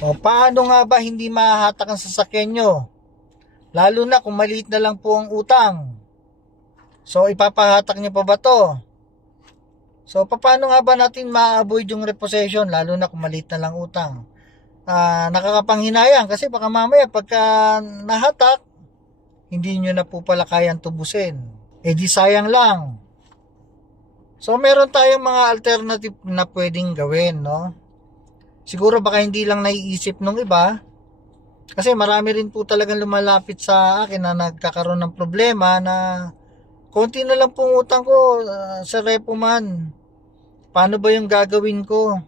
O paano nga ba hindi mahahatak ang sasakyan nyo? Lalo na kung maliit na lang po ang utang. So ipapahatak nyo pa ba to? So paano nga ba natin ma-avoid yung repossession lalo na kung maliit na lang utang? Nakakapanghinayang kasi baka mamaya pagka nahatak, hindi nyo na po pala kayang tubusin. Eh di sayang lang. So meron tayong mga alternative na pwedeng gawin, no? Siguro baka hindi lang naiisip nung iba kasi marami rin po talagang lumalapit sa akin na nagkakaroon ng problema na konti na lang pong utang ko sa repo man. Paano ba yung gagawin ko?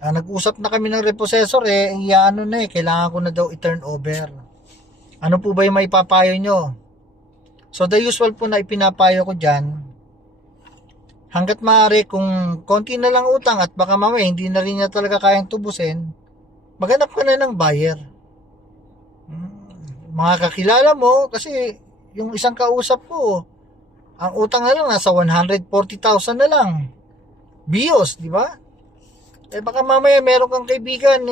Nag-usap na kami ng repossessor kailangan ko na daw i-turn over. Ano po ba yung may papayo nyo? So the usual po na ipinapayo ko dyan, hanggat maaari kung konti na lang utang at baka mamaya hindi na rin niya talaga kayang tubusin, maghanap ka na ng buyer. Mga kakilala mo, kasi yung isang kausap ko, ang utang na lang nasa 140,000 na lang. BIOS, di ba? Eh baka mamaya meron kang kaibigan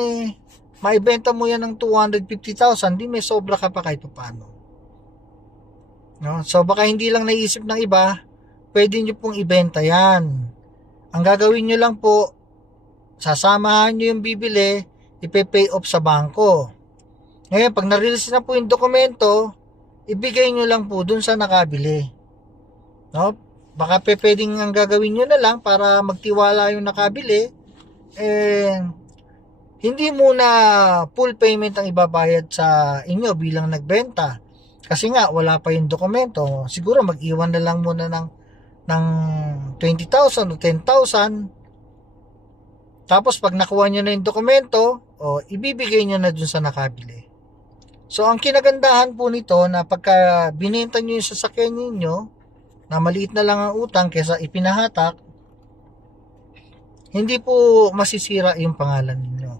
maibenta mo yan ng 250,000, di may sobra ka pa kahit paano. No? So baka hindi lang naisip ng iba, pwede nyo pong ibenta yan. Ang gagawin nyo lang po, sasamahan nyo yung bibili, ipe-pay off sa bangko. Ngayon, pag na-release na po yung dokumento, ibigay nyo lang po dun sa nakabili. No? Baka pwedeng ang gagawin nyo na lang para magtiwala yung nakabili, hindi muna full payment ang ibabayad sa inyo bilang nagbenta. Kasi nga, wala pa yung dokumento. Siguro mag-iwan na lang muna ng 20,000 o 10,000. Tapos pag nakuha nyo na yung dokumento, ibibigay nyo na dun sa nakabili. So ang kinagandahan po nito na pagka binenta nyo yung sasakyan ninyo na maliit na lang ang utang kesa ipinahatak, hindi po masisira yung pangalan ninyo.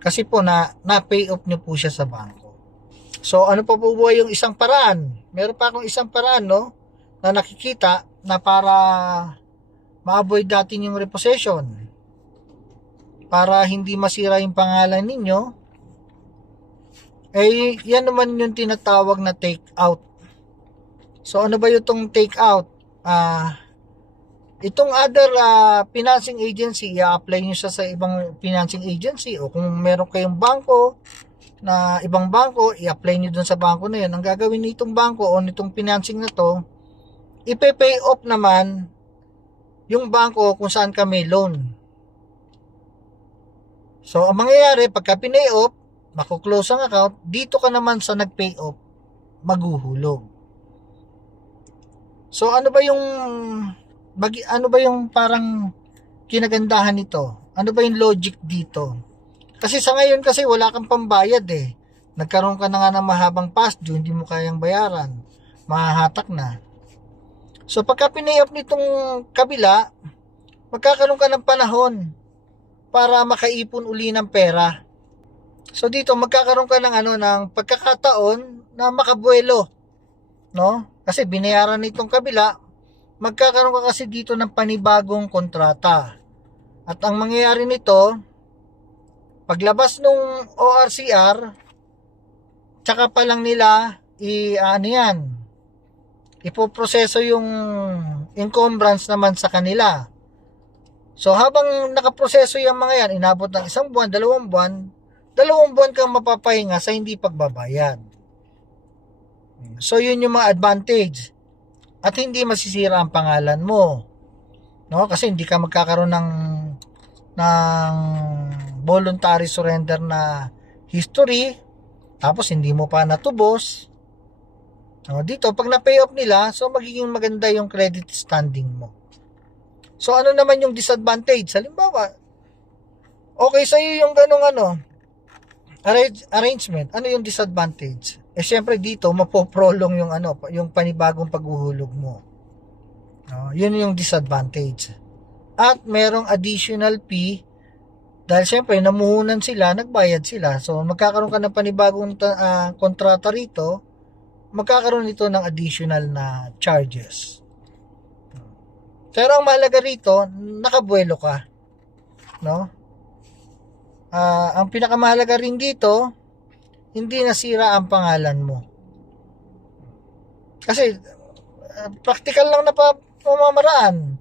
Kasi po na-pay off nyo po siya sa bangko. So ano pa po ba yung isang paraan? Meron pa akong isang paraan, no, na nakikita na para ma-avoid natin yung repossession, para hindi masira yung pangalan ninyo. Yan naman yung tinatawag na take out. So ano ba yung take out? Itong other financing agency, i-apply nyo siya sa ibang financing agency, o kung meron kayong bangko na ibang bangko, i-apply nyo dun sa bangko na yun. Ang gagawin nitong bangko o nitong financing na to, ipe-pay off naman yung bangko kung saan ka may loan. So ang mangyayari, pagka pinay off, mako-close ang account, dito ka naman sa nag-pay off maghuhulog. So ano ba yung parang kinagandahan nito? Ano ba yung logic dito? Kasi sa ngayon kasi wala kang pambayad eh. Nagkaroon ka na nga ng mahabang past due, hindi mo kayang bayaran. Mahahatak na. So pagka pinay off nitong kabila, magkakaroon ka ng panahon para makaipon uli ng pera. So dito magkakaroon ka ng pagkakataon na makabuelo, no? Kasi binayaran nitong kabila, magkakaroon ka kasi dito ng panibagong kontrata. At ang mangyayari nito, paglabas nung ORCR, tsaka pa lang nila ipoproseso yung encumbrance naman sa kanila. So habang nakaproseso yung mga yan, inabot ng 1 buwan, 2 buwan, 2 buwan kang mapapahinga sa hindi pagbabayad. So yun yung mga advantage. At hindi masisira ang pangalan mo. No? Kasi hindi ka magkakaroon ng voluntary surrender na history, tapos hindi mo pa natubos. No? Dito, pag na-pay off nila, so magiging maganda yung credit standing mo. So ano naman yung disadvantage? Halimbawa, okay sa'yo yung arrangement. Ano yung disadvantage? Syempre dito mapoprolong yung panibagong paghuhulog mo. Yun yung disadvantage. At merong additional fee dahil syempre namuhunan sila, nagbayad sila. So magkakaroon ka ng panibagong kontrata rito, magkakaroon nito ng additional na charges. Pero ang mahalaga rito, nakabuelo ka, no? Ang pinakamahalaga rin dito, hindi nasira ang pangalan mo. Kasi practical lang na pamamaraan.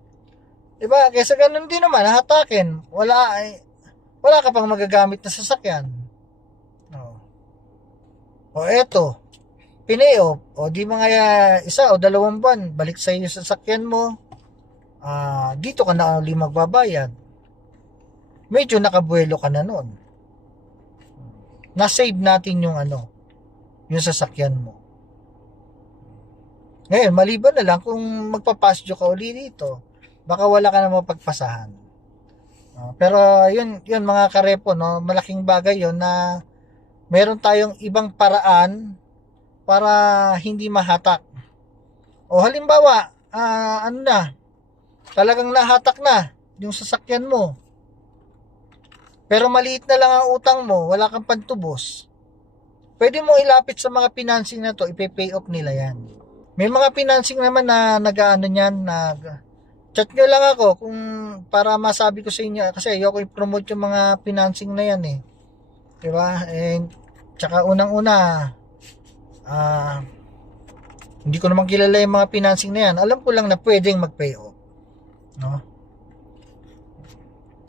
Diba? Kaysa ganun din naman, hatakin. Wala ka pang magagamit na sasakyan. O eto, pinayoff. O di mga 1 o 2 buwan, balik sa iyo sa sasakyan mo. Dito ka na uli magbabayad. Medyo nakabuelo ka na nun. Na-save natin yung yung sasakyan mo. Ngayon, maliban na lang kung magpapasyo ka uli dito, baka wala ka na mapagpasahan. Pero yun mga karepo, no, malaking bagay yun na meron tayong ibang paraan para hindi mahatak. O halimbawa, talagang nahatak na yung sasakyan mo. Pero maliit na lang ang utang mo, wala kang pantubos. Pwede mo ilapit sa mga financing na to, ipe-pay off nila yan. May mga financing naman na chat nyo lang ako kung para masabi ko sa inyo, kasi ayoko i-promote yung mga financing na yan eh. Diba? Tsaka unang-una, hindi ko naman kilala yung mga financing na yan. Alam ko lang na pwedeng mag-pay off. No?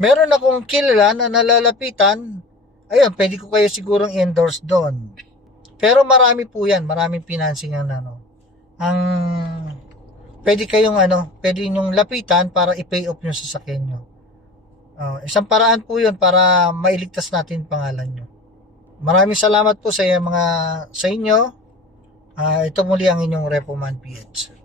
Meron akong kilala na nalalapitan. Ayun, pwede ko kayo sigurong endorse doon. Pero marami po yan. Maraming financing ang pwede kayong pwede nyong lapitan para i-pay off yung sasakyan nyo. Isang paraan po yun para mailigtas natin pangalan nyo. Maraming salamat po sa inyo. Ito muli ang inyong Repoman PH.